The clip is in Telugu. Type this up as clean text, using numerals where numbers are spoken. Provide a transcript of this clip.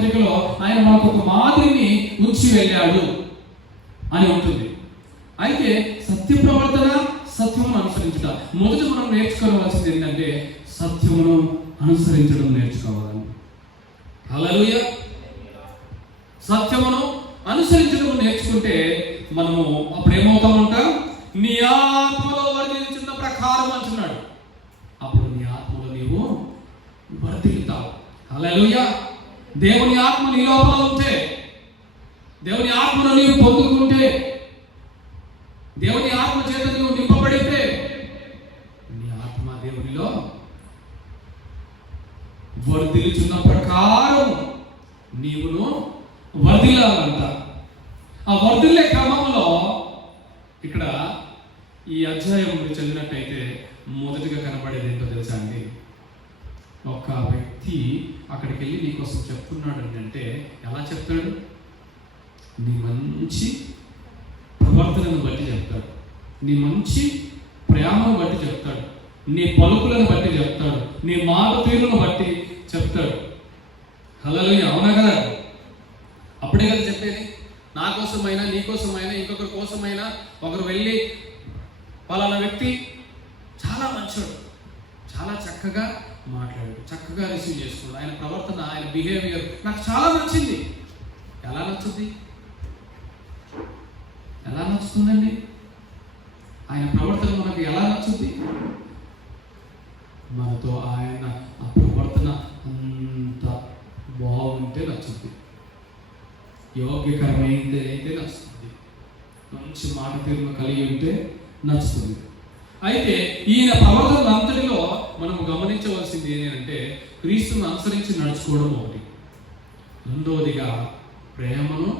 పత్రికలో ఆయన మనకు ఒక మాదిరిని ఉంచి వెళ్ళాడు అని ఉంటుంది. అయితే సత్య ప్రవర్తన, సత్యమును అనుసరించుట. మొదట మనం నేర్చుకోవాల్సింది ఏంటంటే సత్యమును అనుసరించడం నేర్చుకోవాలి. హల్లెలూయా. సత్యమును అనుసరించడం నేర్చుకుంటే మనము అప్పుడు ఏమవుతామంట, నీ ఆత్మలో వర్ధిల్లుచున్న ప్రకారం అంటున్నాడు. అప్పుడు నీ ఆత్మలో నీవు వర్ధిల్లుతావు. హల్లెలూయా. దేవుని ఆత్మ నీ లోపల ఉంటే, దేవుని ఆత్మను నీవు పొందుకుంటే, దేవుని ఆత్మ చేత నీవు నింపబడితే, నీ ఆత్మ దేవునిలో వర్ధిల్లుచున్న ప్రకారం నీవును వర్ధిల్లాలంట. ఆ వర్ధిల్లే క్రమంలో ఇక్కడ ఈ అధ్యాయం మీరు చదివినట్టయితే మొదటిగా కనబడేది ఏంటో తెలుసా అండి? ఒక వ్యక్తి అక్కడికి వెళ్ళి నీకోసం చెప్తున్నాడు అంటే ఎలా చెప్తాడు? నీ మంచి ప్రవర్తనను బట్టి చెప్తాడు, నీ మంచి ప్రేమను బట్టి చెప్తాడు, నీ పలుకులను బట్టి చెప్తాడు, నీ మాట తీరును బట్టి చెప్తాడు. హల్లెలూయా. అవునా కదా? అప్పుడే కదా చెప్పేది. నా కోసమైనా, నీ కోసమైనా, ఇంకొకరి కోసమైనా ఒకరు వెళ్ళి పలానా వ్యక్తి చాలా మంచోడు, చాలా చక్కగా మాట్లాడాడు, చక్కగా రిసీవ్ చేసుకున్నాడు, ఆయన ప్రవర్తన, ఆయన బిహేవియర్ నాకు చాలా నచ్చింది. ఎలా నచ్చుద్ది? ఎలా నచ్చుతుందండి? ఆయన ప్రవర్తన మనకు ఎలా నచ్చుద్ది? మనతో ఆయన ఆ ప్రవర్తన అంత బాగుంటే నచ్చుద్ది, యోగ్యకరమైంది అయితే నచ్చుతుంది, మంచి మాట తీరును కలిగి ఉంటే నచ్చుతుంది. అయితే ఈయన ప్రవర్తన అంతటిలో మనం గమనించవలసింది ఏంటంటే క్రీస్తును అనుసరించి నడుచుకోవడం ఒకటి, రెండవదిగా ప్రేమను